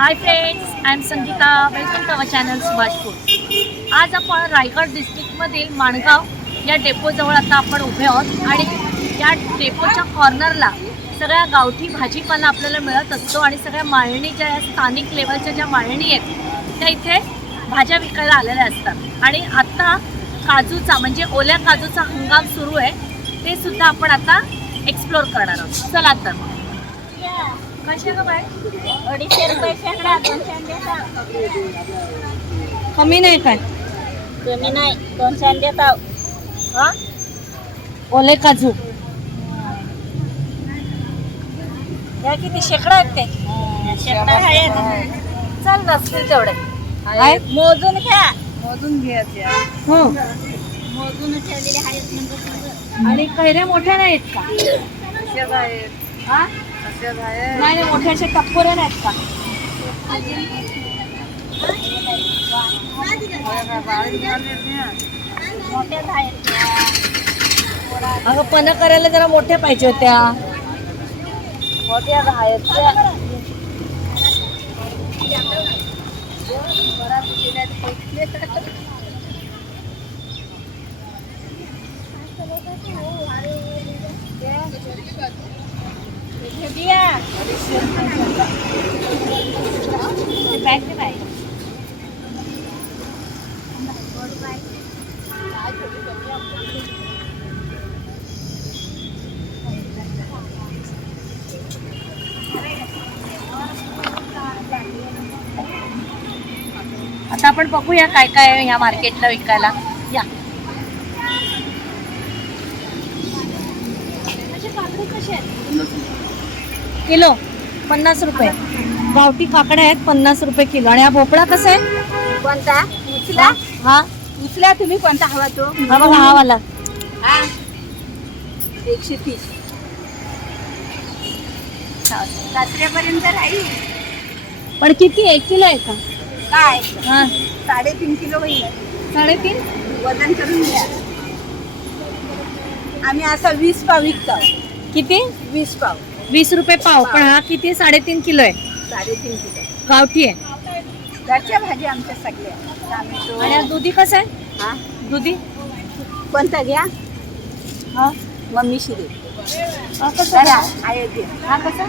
High friends, I am Sangeeta. Welcome to our channel Subhash food. आज आपण रायगड डिस्ट्रिक्टमधील माणगाव या डेपोजवळ आता आपण उभे आहोत आणि या डेपोच्या कॉर्नरला सगळ्या गावठी भाजीपाला आपल्याला मिळत असतो आणि सगळ्या माळणी ज्या स्थानिक लेवलच्या ज्या माळणी आहेत त्या इथे भाज्या विकायला आलेल्या असतात. आणि आता काजूचा म्हणजे ओल्या काजूचा हंगाम सुरू आहे, ते सुद्धा आपण आता एक्सप्लोर करणार आहोत. चला तर. कशा का बाय? 250 रुपये शेकडा, 200 देता. कमी नाही काय? कमी नाही, 200 देता. हा, ओले काजू या किती शेकडा आहेत ते? शेकडा आहेत. चल नसतील तेवढे मोजून घ्या. मोजून घ्यायचे. हो, मोजून ठेवलेले आहेत म्हणजे. आणि कैऱ्या मोठ्या नाहीत का? हा, नाही मोठ्या अशा टप्पोऱ्या नाहीत का? मोठ्याच आहेत. अगं पन्ह करायला जरा मोठ्या पाहिजे होत्या. मोठ्या आहेत त्या. बॅग नाही पाहिजे. आता आपण बघूया काय काय आहे ह्या मार्केटला विकायला. या किलो 50 रुपये. गावठी काकड्या आहेत 50 रुपये किलो. आणि हा भोपळा कसा आहे? कोणता उचला? हा उचला तुम्ही कोणता हवा तो? हा बघा हा वाला. हा, 130. सासऱ्यापर्यंत राहील. पण किती 1 किलो आहे का? काय? हा 3.5 किलो होईल. 3.5. वजन करून घ्या. आम्ही असा 20 पाव विकतो. किती? 20 पाव. 20 रुपये पाव. पण हा किती? 3.5 किलो आहे. 3.5 किलो. गावठी आहे. घरच्या भाजी आमच्या सगळ्या. टोमॅटो. आणि हा दुधी कसा आहे? हा, दुधी कोणता घ्या? हा मम्मी शिरे. हा कसा? आहे घे. हा कसा?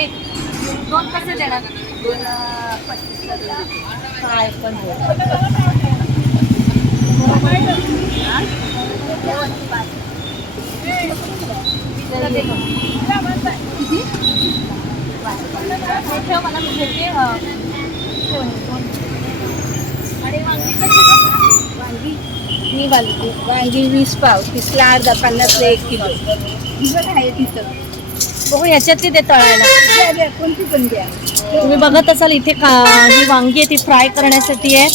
1 2 कसे देणार? 2.25 ला देऊ. काय पण मला मी घेते. आणि वांगी कशी? वांगी मी वाली वांगी 20 पाव. तिसला अर्धा, 50 ला 1 किलो. बघ आहे तिथं. बघू ह्याच्यातली दे तळायला. द्या, द्या, कोणती पण द्या. तुम्ही बघत असाल इथे ही वांगी आहे ती फ्राय करण्यासाठी आहे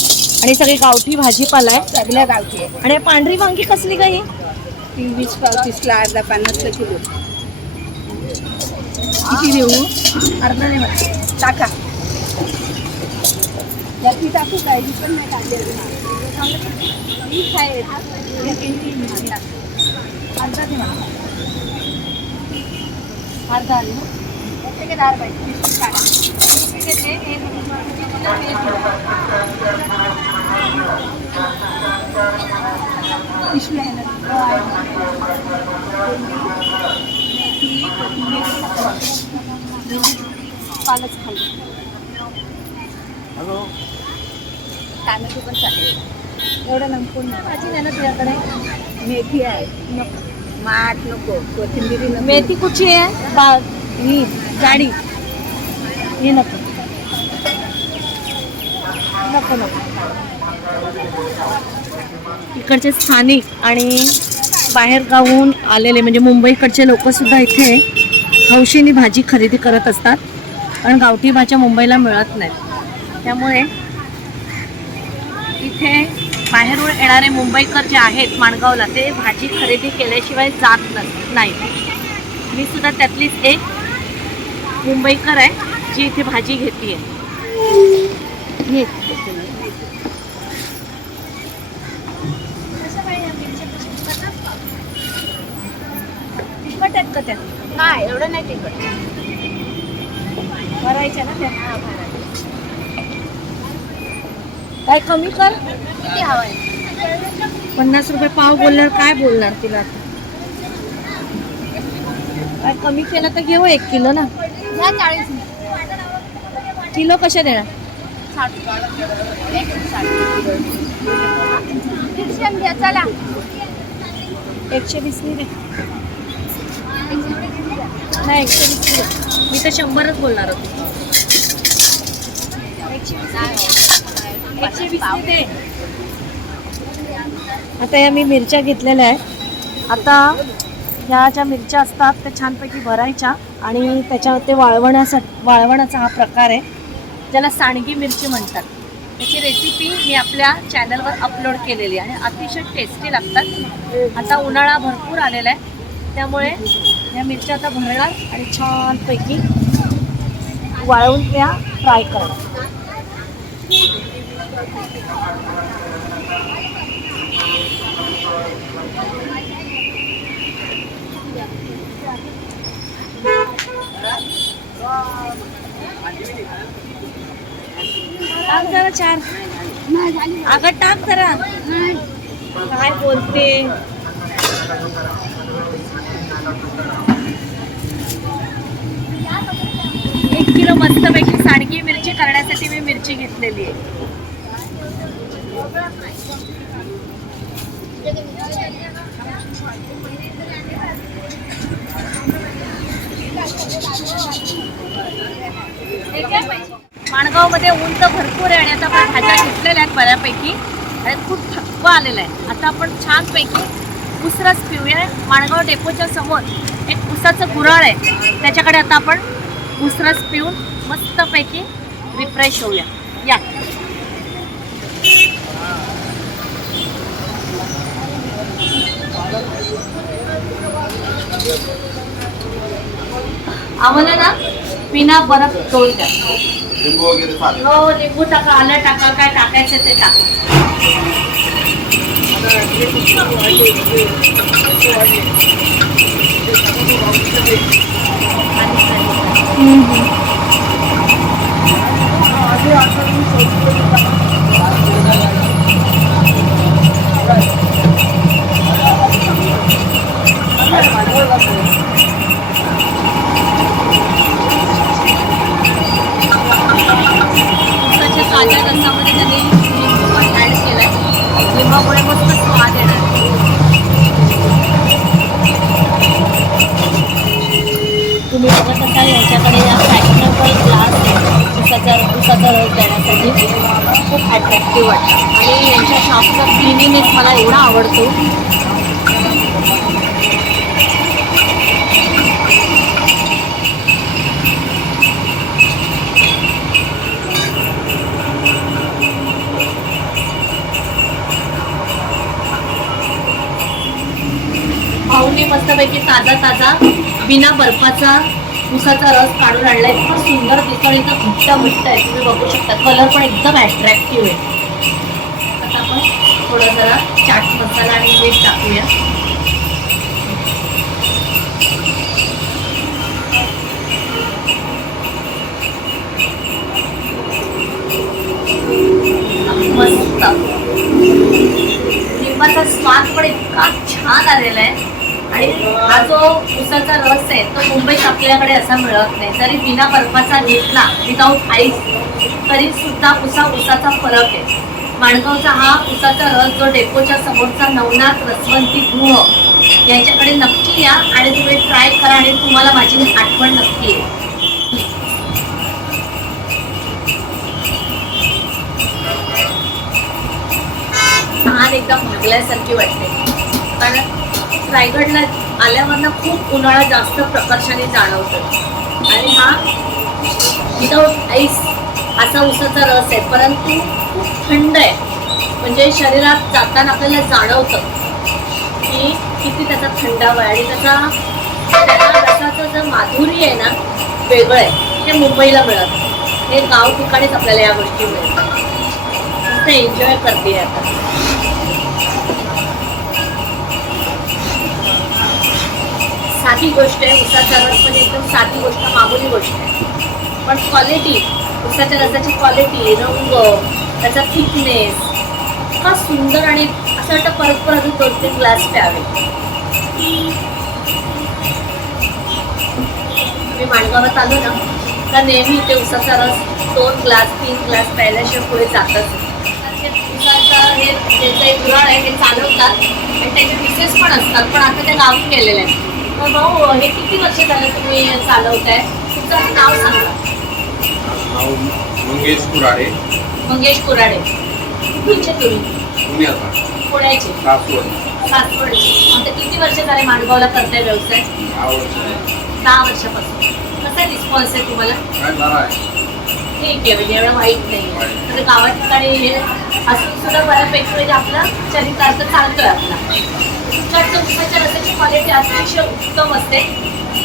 आणि सगळी गावठी भाजीपाला आहे. सगळ्या गावठी आहे. आणि पांढरी वांगी कसली काही? ती 20 पाव. तिसला अर्धा, 50 ला किलो. किती देऊ? अर्धा दे मला. टाका. याची टाकू काय? ही पण नाही टाकली अजून. ही आहे. अर्धा दे मला. अर्धा आली ना? त्याचे दार पाहिजे. टाका. ठीक आहे, ते हे पिशवी आहे ना? मेथी, कोथिंबीर, पालच खाली. टॅमॅटो पण चालेल. एवढं नको ना. भाजी नाही ना तुझ्याकडे? मेथी आहे. नको. माठ नको. कोथिंबीर नको. मेथी कुठची आहे? ही जाडी. ही नको नको नको. इकडचे स्थानिक आणि बाहेर गावून आलेले म्हणजे मुंबईकडचे लोक सुद्धा इथे हौशीने भाजी खरेदी करत असतात. कारण गावठी भाज्या मुंबईला मिळत नाहीत. त्यामुळे इथे बाहेरून येणारे मुंबईकर जे आहेत माणगावला ते भाजी खरेदी केल्याशिवाय जात नाहीत. मी सुद्धा त्यातलीच एक मुंबईकर आहे जी इथे भाजी घेते. तिखट आहेत का त्या? नाही एवढं नाही तिखट. भरायच्या ना त्या. काय कमी कर. किती हवंय? 50 रुपये पाव बोलणार, काय बोलणार तिला आता. काय कमी केलं तर घेऊ 1 किलो ना. या 40 किलो कशा देणार? 60 घ्या चला. 120 दे. नाही 120 दे. मी तर 100च बोलणार होते. 120 दे. आता या मी मिरच्या घेतलेल्या आहे. आता ह्या ज्या मिरच्या असतात त्या छानपैकी भरायच्या आणि त्याच्यावर ते वाळवण्याचा हा प्रकार आहे, ज्याला सांडगी मिरची म्हणतात. त्याची रेसिपी मी आपल्या चॅनलवर अपलोड केलेली आहे आणि अतिशय टेस्टी लागतात. आता उन्हाळा भरपूर आलेला आहे, त्यामुळे या मिरच्या आता भरणार आणि छानपैकी वाळवून त्या फ्राय करणार. टाक जरा 4. अगं टाक जरा. काय बोलते. 1 किलो मस्तपैकी सांडगी मिरची करण्यासाठी मी मिरची घेतलेली आहे. माणगावमध्ये ऊन तर भरपूर आहे आणि आता आपण भाज्या घेतलेल्या आहेत बऱ्यापैकी आणि खूप थकवा आलेला आहे. आता आपण छानपैकी ऊसरस पिऊया. माणगाव डेपोच्या समोर एक ऊसाचं गुऱ्हाळ आहे, त्याच्याकडे आता आपण ऊसरस पिऊन मस्तपैकी रिफ्रेश होऊया. या. आम्हाला ना बिना बर्फ तोड द्या. लिंबू वगैरे चालेल. हो, लिंबू टाका, आलं टाका, काय टाकायचं ते टाका. ताज्या रसामध्ये त्यांनी लिंबू पण ॲड केलाय. लिंबामुळे मस्त स्वाद येणार. तुम्ही बघत असाल याच्याकडे या फॅशनेबल ग्लास उसाचा रस देण्यासाठी खूप अट्रॅक्टिव्ह वाटतं आणि यांच्या शॉपचा क्लिनिनेस मला एवढा आवडतो. भाऊने मस्तपैकी ताजा बिना बर्फाचा उसाचा रस काढून आणला. इतकं सुंदर दिसतं आणि इतकं घट्ट आहे, तुम्ही बघू शकता. कलर पण एकदम अट्रॅक्टिव्ह आहे. आता आपण थोडं जरा चाट मसाला आणि मीठ टाकूया. मस्त लिंबाचा स्वाद पण इतका छान आलेला आहे आणि हा जो उसाचा रस आहे तो मुंबईत आपल्याकडे असा मिळत नाही. जरी बिना बर्फाचा घेतला विदाऊट आईस तरी सुद्धा उसाचा फरक आहे. माणगावचा हा उसाचा रस जो डेपोच्या समोरचा नवनाथ रसवंती गृह यांच्याकडे नक्की या आणि तुम्ही ट्राय करा आणि तुम्हाला माझी आठवण नक्की आहे. छान एकदम भागल्यासारखी वाटते, कारण रायगडला आल्यावर ना खूप उन्हाळा जास्त प्रकर्षाने जाणवतो आणि हा विदाऊट आईस असा उसाचा रस आहे, परंतु खूप थंड आहे. म्हणजे शरीरात जाताना आपल्याला जाणवतं की किती त्याचा थंडावा आहे आणि त्याचा रसाचं जे माधुर्य आहे ना वेगळं आहे, हे मुंबईला मिळत. हे गाव ठिकाणीच आपल्याला या गोष्टी मिळतात. नुसतं एन्जॉय करते आता. साधी गोष्ट आहे, उसाचा रस म्हणजे एकदम साधी गोष्ट, मामूली गोष्ट आहे. पण क्वालिटी, उसाच्या रसाची क्वालिटी, रंग, त्याचा थिकनेस इतका सुंदर आणि असं वाटतं परत परत अजून 2-3 ग्लास प्यावे. तुम्ही माणगावात आलो ना तर नेहमी इथे उसाचा रस 2 ग्लास 3 ग्लास प्यायल्याशिवाय पुढे जातच नाही. उसाचं हे त्याचं एक गुऱ्हाळ आहे, हे चालवतात आणि त्याचे मिसेस पण असतात, पण आता त्या गावी गेलेले आहेत. तर भाऊ, हे किती वर्ष झालं तुम्ही चालवताय? तुमचं नाव सांगा. नाव मंगेश कुराडे. मंगेश कुराडे. कुठचे तुम्ही? पुण्याचा. पुण्याचे. सासवडचे. आता किती वर्ष झाले माणगावला करताय व्यवसाय? 10 वर्षापासून. कसा रिस्पॉन्स आहे तुम्हाला? ठीक आहे, म्हणजे एवढं वाईट नाही. तर गावा ठिकाणी हे असून सुद्धा बऱ्यापैकी म्हणजे आपला चरितार्थ चालतोय आपला. तुमच्याकडचं उसाच्या रसाची क्वालिटी अतिशय उत्तम असते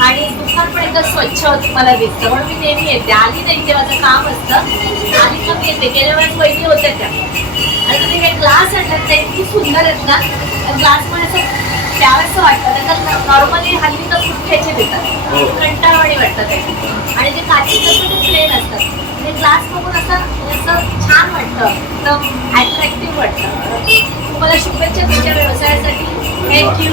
आणि दुकान पण एकदम स्वच्छ मला दिसतं, म्हणून मी नेहमी येते. आली नाही इथे माझं काम असतं, आली कमी येते. गेल्या वेळेस वहिनी होत्या त्या, आणि तुम्ही हे ग्लास आणतात ते इतकी सुंदर आहेत ना. ग्लास पण असं प्यावंसं वाटतं. त्याच्यात नॉर्मली हल्ली तर फुटक्याचे देतात, कंटाळवाणी वाटतं त्याची. आणि जे काचेचं असतं ते प्लेन असतात. म्हणजे ग्लास बघून असं छान वाटतं, एकदम अट्रॅक्टिव्ह वाटतं. तुम्हाला शुभेच्छा तुमच्या व्यवसायासाठी. थँक्यू.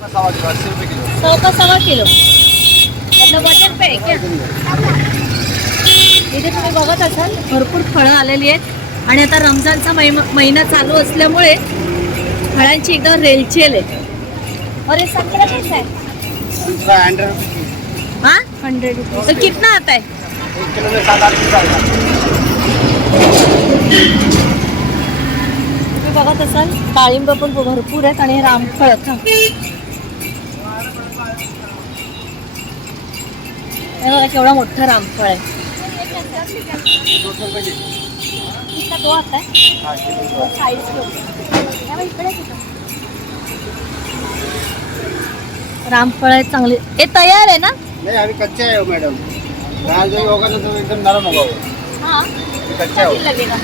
100 किलो मतलब वजन पे क्या? इथे तुम्ही बघत असाल भरपूर फळं आलेली आहेत आणि आता रमजानचा महिना चालू असल्यामुळे फळांची एकदम रेलचेल आहे. और ये संतरा कैसा है? 100 हाँ 100 रुपीज. तो कितना आता है? 1 किलो में 7-8 पीस आएगा. तुम्ही बघत असाल डाळिंब पण भरपूर आहेत आणि रामफळ. हे बघा केवढा मोठा रामफळ आहे. कितना दो आता है? 40 रुपये. रामफळ आहे चांगले. हे तयार आहे ना? नहीं अभी कच्चा है मैडम. जहाँ जो होगा ना तो एकदम नरम होगा वो. हाँ. कच्चा है. कितना लगेगा?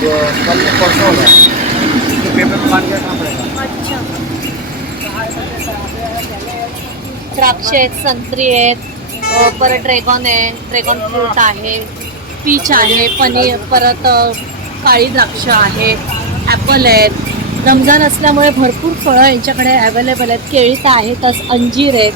जो कल में परसों होगा. तो पेपर में बांध के रखना पड़ेगा. अच्छा. द्राक्ष आहेत, संत्री आहेत, परत ड्रॅगन आहे, ड्रॅगन फ्रूट आहे, पीच आहे, पनीर, परत काळी द्राक्ष आहे, ॲपल आहेत. रमजान असल्यामुळे भरपूर फळं यांच्याकडे अवेलेबल आहेत. केळी तर आहेतच, अंजीर आहेत.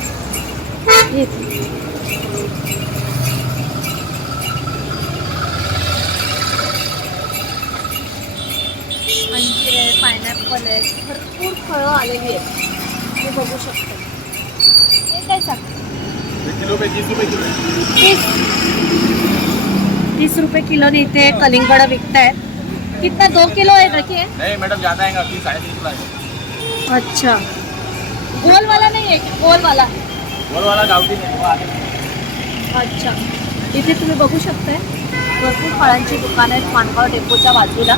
अंजीर आहे, पायनॅपल आहे, भरपूर फळं आलेली आहेत. तुम्ही बघू शकता. हे काय सांगता? 1 किलो पे 30 रुपये किलो है. 30 रुपये किलोने इथे कलिंगड विकतायत. कितना 2 किलो है रखिए? नहीं मैडम ज़्यादा आएगा. 30-3.5 किलो आएगा. अच्छा. गोल वाला नहीं है क्या? गोल वाला गावठी नहीं वो आगे. अच्छा. इथे तुम्ही बघू शकताय भरपूर फळांची दुकानं आहेत माणगाव डेपोच्या बाजूला.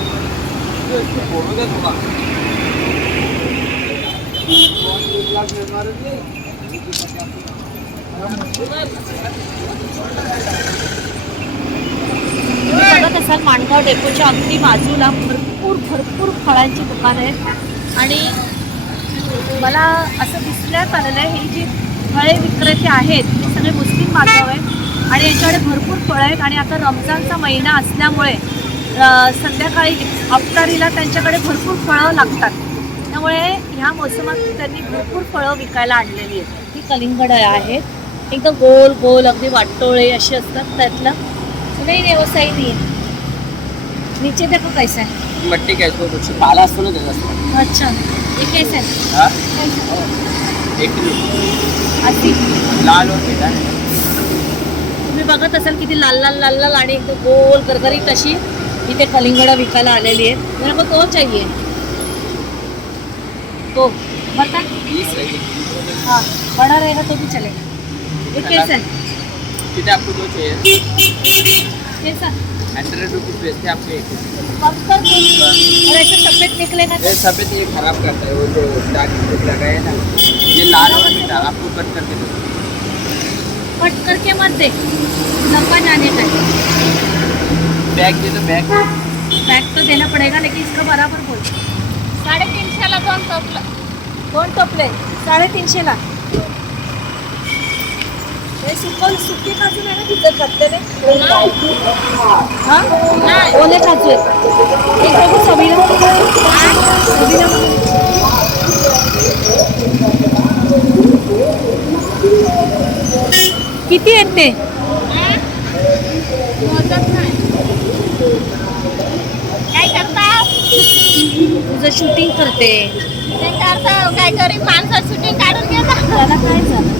तुम्ही बघत असाल माणगाव डेपोच्या अगदी बाजूला भरपूर फळांची दुकानं आहेत आणि मला असं दिसण्यात आलेलं आहे ही जी फळे विक्रेते आहेत हे सगळे मुस्लिम बांधव आहेत आणि यांच्याकडे भरपूर फळं आहेत. आणि आता रमजानचा महिना असल्यामुळे संध्याकाळी अफ्तारीला त्यांच्याकडे भरपूर फळं लागतात, त्यामुळे ह्या मोसमात त्यांनी भरपूर फळं विकायला आणलेली आहेत. ही कलिंगड आहेत, एकदम गोल गोल अगदी वाटोळे असे असतात. त्यातलं नहीं नहीं वो सही नहीं है. नीचे देखो कैसा है. मट्टी कैसे कुछ काला असतो ना त्याचा. अच्छा. ये कैसा है? हाँ 1 किलो. अशी लाल और पीला. तुम्ही बघत असाल किती लाल लाल लाल लाल आणि एकदम गोल करकरीत अशी इथे कलिंगड विकायला आलेली आहे. मेरे को तो चाहिए. तो बता. 20 रहेगी. हाँ बड़ा रहेगा तो भी चलेगा. ये कैसा है? कितने आपको दो चाहिए? कैसा? 100 रुपीज़ बेचते हैं आपको 1. कब तक और ऐसे सफेद निकलेगा तो? ये सफेद ये खराब करता है. वो जो दाग लगा है ना ये लाल और मीठा आपको कट करके दो. कट करके मत दे, लंबा जाने का है. बैग दे दो. बैग तो देना पड़ेगा लेकिन इसका बराबर बोल. 350ला 2 टोपले. 2 टोपले 350ला. हे सुके काजू नाही ना भिजत घातलेले? हा ओले काजू आहेत. एक बघू सबीना. किती आहेत ते? काय करता? तुझं शूटिंग करते. काय करी माणसं शूटिंग काढून घेता. त्याला काय झालं?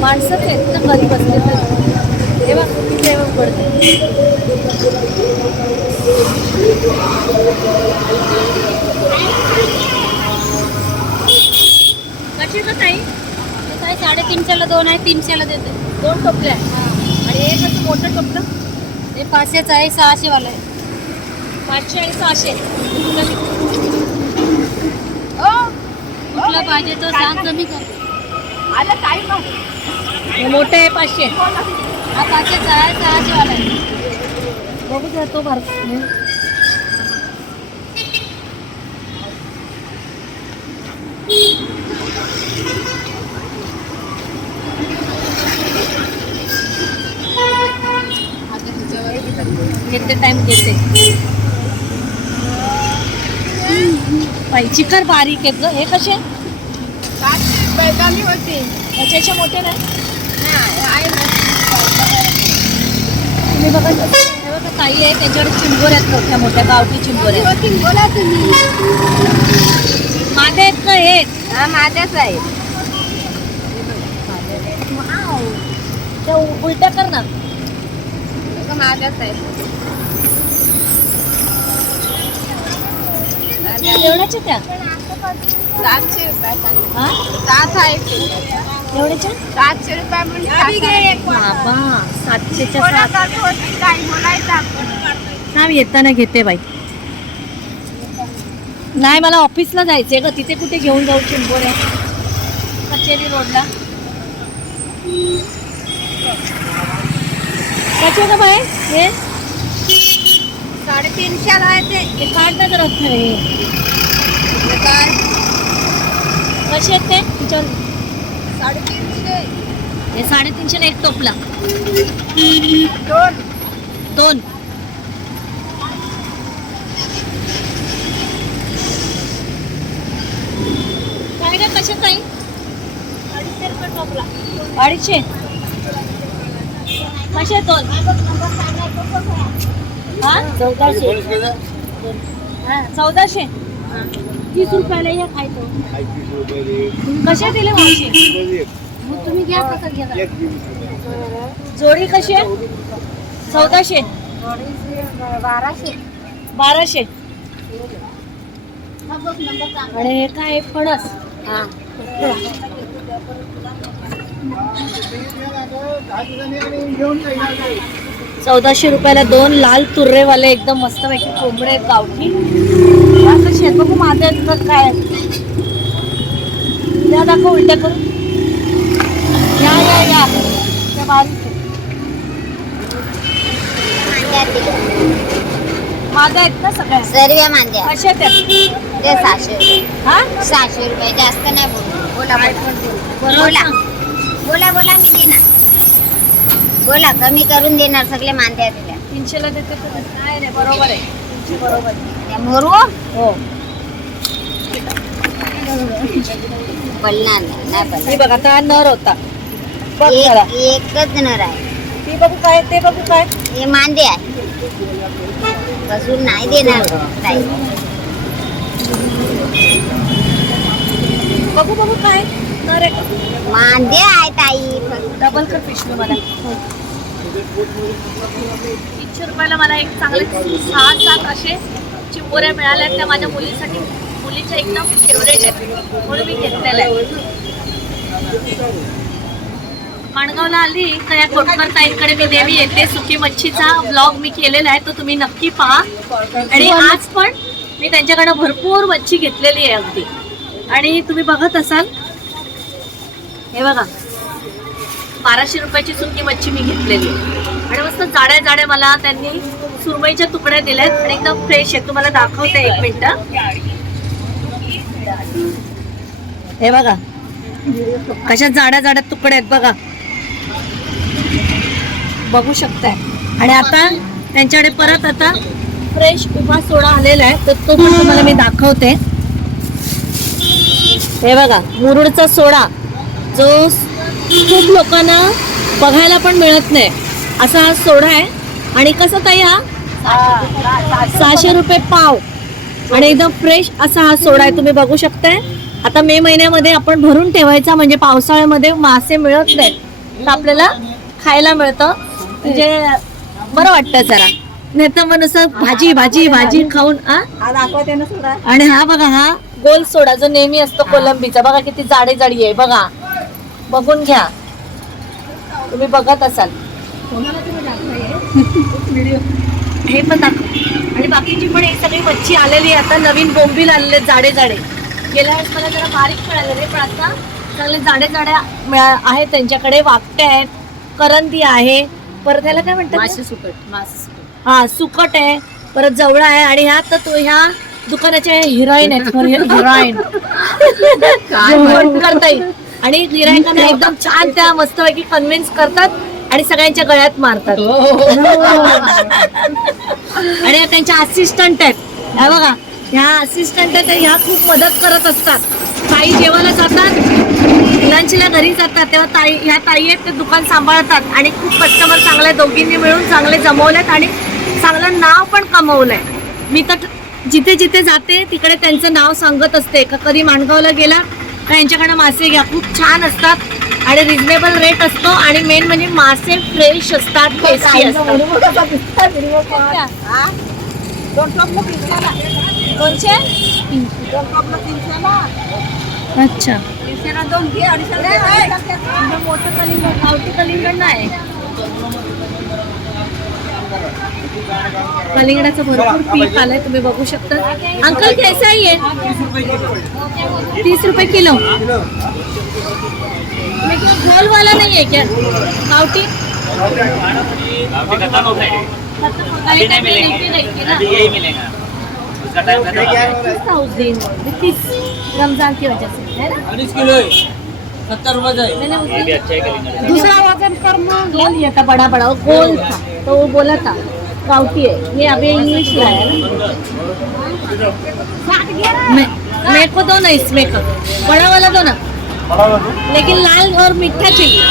माणसंच आहेत ना घरी बसले तर. हे बघ किती पडते. कशी का ताई? काय 350ला 2 आहे, 300ला देते. 2 टोपले आहे. आणि हे कसं मोठं टोपलं? हे 500चं आहे, 600 वाला आहे. 500 आणि 600. कुठला पाहिजे तो सांग, कमी कर. हे मोठं आहे 500. हा 500चा आहे, 600 वाला आहे. बघू जातो भारत. घेते टाइम घेते. चिकन बारीक आहेत ग. हे कसे? 500 होती. याच्याचे मोठे नाही. तुम्ही बघा हे बघा काही आहे त्याच्याकडे चिंबोर आहेत मोठ्या मोठ्या गावठी चिंबोर आहेत. बोला तुम्ही. माझे आहेत का हे? हा माझ्याच आहे. त्या उलट्या कर ना. माझ्याच आहे. एवढ्याच्या त्या? 700 रुपये सांग. हा 7 आहे. एवढ्याच्या? 700 रुपये म्हणजे बाबा 700च्या कोणा 7. चालू होती काय बोलायचं आपण. थांब येताना घेते बाई. नाही मला ऑफिसला जायचंय ग. तिथे कुठे घेऊन जाऊ चिंबोर आहे कचेरी रोडला. कसे का बाई हे? 350ला आहे ते. हे काढ ना जरा हे. काय कसे आहेत ते तिच्यावर? 350. हे 350ला एक टोपला. 2. काय ग कसे ताई? 250 रुपये टोपला. 250. कसे 2? हा 1400. हा 1400. 30 रुपयाला या खायचो. कसे दिले मावशी? मग तुम्ही घ्या कसं घ्या. जोडी कशी आहे? 1400. 1200. 1200. हा बघ नंबर सांग. आणि हे काय फणस? हा 1400 रुपयाला 2 लाल तुर्रेवाले एकदम मस्तपैकी कोंबडे आहेत गावठी. असं शेत बघू माझ्या इथं काय आहे. या दाखव उलट्या करून. या या या त्या बारीक आहे. माझ्या आहेत ना सगळ्या? सर्व मांद्या कशा त्या? ते 600 रुपये. हा 600 रुपये जास्त नाही बोलू. बोला बोला बोला बोला मी देणार. बोला कमी करून देणार. सगळे मांद्या दिल्या. 300ला देते तर काय नाही बरोबर आहे. 300 बरोबर आहे. त्या मोरू हो पडणार नाही हे पडणार. बघा आता हा नर होता. बघ जरा. एकच नर आहे. ती बघू काय ते बघू काय. हे मांदे आहे. बसून नाही देणार ताई. बघू बघू काय नर आहे का? मांदे आहे ताई. डबल कर पिशवी मला. 300 रुपयाला मला एक चांगले 6-7 असे चिंबोऱ्या मिळाल्या. त्या माझ्या मुलीसाठी मुलीच्या एकदम फेवरेट आहेत म्हणून मी घेतलेल्या आहे. माणगावला आली तर या कोटकर ताईंकडे मी नेहमी येते. सुकी मच्छीचा ब्लॉग मी केलेला आहे तो तुम्ही नक्की पहा. आणि आज पण मी त्यांच्याकडे भरपूर मच्छी घेतलेली आहे अगदी. आणि तुम्ही बघत असाल हे बघा 1200 रुपयाची सुकी मच्छी मी घेतलेली आहे. आणि मस्त जाड्या जाड्या मला त्यांनी सुरमईच्या तुकड्या दिल्यात आणि एकदम फ्रेश आहे. तुम्हाला दाखवते 1 मिनिट. हे बघा कशा जाड्या जाड्या तुकड्या आहेत बघा. बघू शकताय. आणि आता त्यांच्याकडे परत आता फ्रेश उभा सोडा आलेला आहे, तर तो पण तुम्हाला मी दाखवते. हे बघा मुरुडचा सोडा, जो खूप लोकांना बघायला पण मिळत नाही असा हा सोडा आहे. आणि कसं ताई हा 600 रुपये पाव आणि एकदम फ्रेश असा हा सोडा आहे, तुम्ही बघू शकताय. आता मे महिन्यामध्ये आपण भरून ठेवायचा, म्हणजे पावसाळ्यामध्ये मासे मिळत नाहीत तर आपल्याला खायला मिळतं, म्हणजे बरं वाटतं जरा. नाही तर मग नुसतं भाजी भाजी भाजी खाऊन आणि हा बघा हा गोल सोडा जो नेहमी असतो कोलंबीचा, बघा किती जाडी जाडी आहे, बघा बघून घ्या, तुम्ही बघत असाल. हे पण दाखव. आणि बाकीची पण ही सगळी मच्छी आलेली आहे, आता नवीन बोंबील आलेले जाडे जाडे. गेल्या वेळेस मला जरा बारीक मिळालेले, पण आता चांगले जाडे जाडे आहेत त्यांच्याकडे. वाकटे आहेत, करंदी आहे, परत ह्याला काय म्हणतात, मासे सुकट. हा सुकट आहे, परत जवळा आहे. आणि ह्या तर तो ह्या दुकानाच्या हिरोईन आहेत, हिरोईन करता येईल. आणि गिरायकांना एकदम छान त्या मस्तपैकी कन्व्हिन्स करतात आणि सगळ्यांच्या गळ्यात मारतात. आणि त्यांच्या असिस्टंट आहेत, ह्या बघा ह्या असिस्टंट आहेत, ह्या खूप मदत करत असतात. ताई जेवायला जातात, लंचला घरी जातात, तेव्हा ताई ह्या ताई आहेत ते दुकान सांभाळतात आणि खूप कस्टमर चांगले दोघींनी मिळून चांगले जमवलेत आणि चांगलं नाव पण कमवलंय. मी तर जिथे जिथे जाते तिकडे त्यांचं नाव सांगत असते का कधी माणगावला गेला का यांच्याकडे मासे घ्या, खूप छान असतात आणि रिझनेबल रेट असतो. आणि मेन म्हणजे मासे फ्रेश असतात, टेस्टी असतात. दोनशे अच्छा, मोठं कलिंगड, गावठी कलिंगड नाही, कलिंगडाचं भरपूर पीक आलंय, तुम्ही बघू शकता. अंकल कैसा आहे ये? 30 रुपये किलो. गोल वाला नहीं है क्या गावठी? खत्म हो गए, अभी नहीं मिलेंगे, अभी यही मिलेगा, उसका टाइम खत्म हो गया. 30 रमजान की वजह से है ना. 2.5 किलो है, 70 रुपये है. मैंने ये भी अच्छा है कलिंगड़. दूसरा वजन कर गोल लिया था, बड़ा बड़ा वो गोल था, तो वो बोला था गावठी है. ये अभी इंग्लिश लाया ना. मेरे को दो ना इसमें का, बड़ा वाला दो ना, लेकिन लाल और मीठा चाहिए.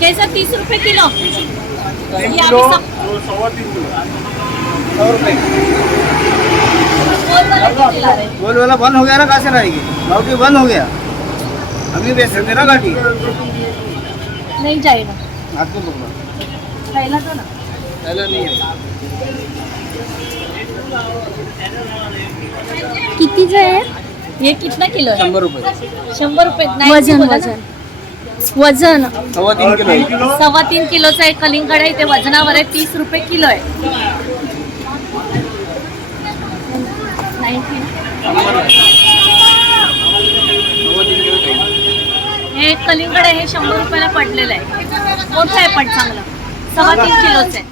कैसा 30 रुपए किलो? ये अभी सब 100 रुपये. गोल वाला क्यों नहीं ला रहे? गोल वाला बंद हो गया ना, कहाँ से लाएगी? गाँव बंद हो गया, अभी बेच सकते ना गाड़ी. नहीं जाएगा, आपको पकड़ा पहला तो ना. पहले नहीं है. कितीचं आहे हे? कितना किलो आहे? 100 रुपये. 100 रुपये. वजन, वजन वजन 3.25 किलो है. 3.25 किलोचं एक कलिंगड आहे, ते वजनावर आहे. 30 रुपये किलो आहे. 19. हे कलिंगड आहे, हे 100 रुपयाला पडलेलं आहे. मोठं आहे पण चांगलं, 3.25 किलोचं आहे.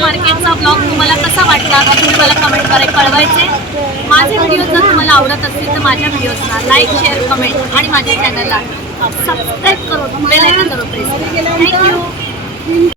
मार्केटचा ब्लॉग तुम्हाला कसा वाटला का तुम्ही मला कमेंट कळवायचे. माझे व्हिडिओ जर तुम्हाला आवडत असतील तर माझ्या व्हिडिओजला लाईक, शेअर, कमेंट आणि माझ्या चॅनलला सबस्क्राईब करून बेल आयकॉन प्रेस करा. थँक्यू.